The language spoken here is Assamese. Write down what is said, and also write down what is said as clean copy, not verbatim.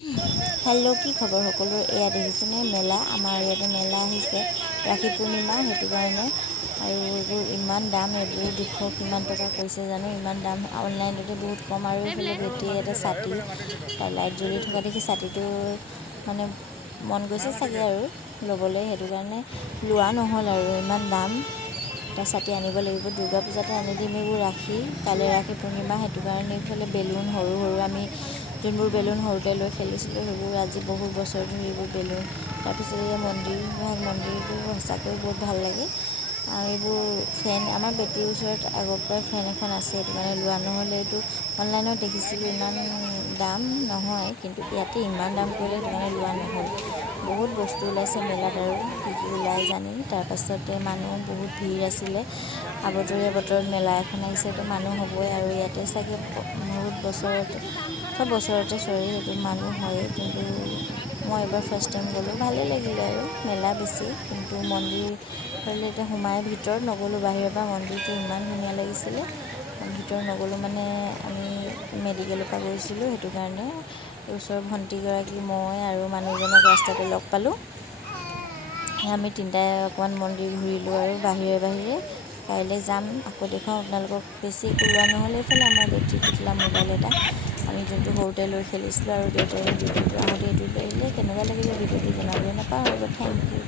হেল্ল' কি খবৰ সকলোৰে। এয়া দেখিছেনে মেলা, আমাৰ ইয়াতে মেলা আহিছে ৰাখী পূৰ্ণিমা, সেইটো কাৰণে। আৰু এইবোৰ ইমান দাম, এইবোৰ 200 কিমান টকা কৈছে জানো, ইমান দাম। অনলাইনতে বহুত কম। আৰু এইফালে বেটেৰী এটা ছাতি, তাৰ লাইট জ্বলি থকা দেখি ছাতিটো মানে মন গৈছে চাগে আৰু ল'বলৈ, সেইটো কাৰণে লোৱা নহ'ল আৰু। ইমান দাম, এটা ছাতি আনিব লাগিব, দুৰ্গা পূজাতে আনি দিম এইবোৰ ৰাখি। কাইলৈ ৰাখী পূৰ্ণিমা, সেইটো কাৰণে এইফালে বেলুন সৰু সৰু আমি যোনবোৰ বেলুন সৰুতে লৈ খেলিছিলোঁ, সেইবোৰ আজি বহুত বছৰ ধৰি এইবোৰ বেলুন। তাৰপিছত এই মন্দিৰটো সঁচাকৈ বহুত ভাল লাগে। আৰু এইবোৰ ফেন, আমাৰ বেটীৰ ওচৰত আগৰ পৰাই ফেন এখন আছে, সেইটো কাৰণে লোৱা নহ'লে। এইটো অনলাইনত দেখিছিলোঁ, ইমান দাম নহয়, কিন্তু ইয়াতে ইমান দাম কৰিলে, সেইটো কাৰণে লোৱা নহ'ল। বহুত বস্তু ওলাইছে মেলাত, আৰু কি কি ওলাই জানি। তাৰপাছতে মানুহ বহুত ভিৰ আছিলে। আবতৰীয়া বতৰত মেলা এখন আহিছে, তো মানুহ হ'বই। আৰু ইয়াতে চাগে বহুত চব বছৰতে সেইটো মানুহ হয়েই, কিন্তু মই এবাৰ ফাৰ্ষ্ট টাইম গ'লোঁ, ভালেই লাগিলে আৰু মেলা বেছি। কিন্তু মন্দিৰলৈ এতিয়া সোমাই ভিতৰত নগ'লোঁ, বাহিৰৰ পৰা মন্দিৰটো ইমান ধুনীয়া লাগিছিলে। ভিতৰত নগ'লোঁ মানে, আমি মেডিকেলৰ পৰা গৈছিলোঁ, সেইটো কাৰণে। ওচৰৰ ভণ্টিগৰাকী, মই আৰু মানুহজনক ৰাস্তাতে লগ পালোঁ। আমি তিনিটাই অকণমান মন্দিৰ ঘূৰিলোঁ আৰু বাহিৰে। কাইলৈ যাম, আকৌ দেখুৱাম আপোনালোকক। বেছি একো লোৱা নহ'লে। এইফালে আমাৰ বেটৰী পুতলা মোবাইল এটা, আমি যোনটো সৰুতে লৈ খেলিছিলোঁ, আৰু দেউতাই ভিডিঅ'টো আহোঁতে এইটো লৈ আহিলে। কেনেকুৱা লাগিলে ভিডিঅ'টো জনাবলৈ নাপাহৰিব। Thank U.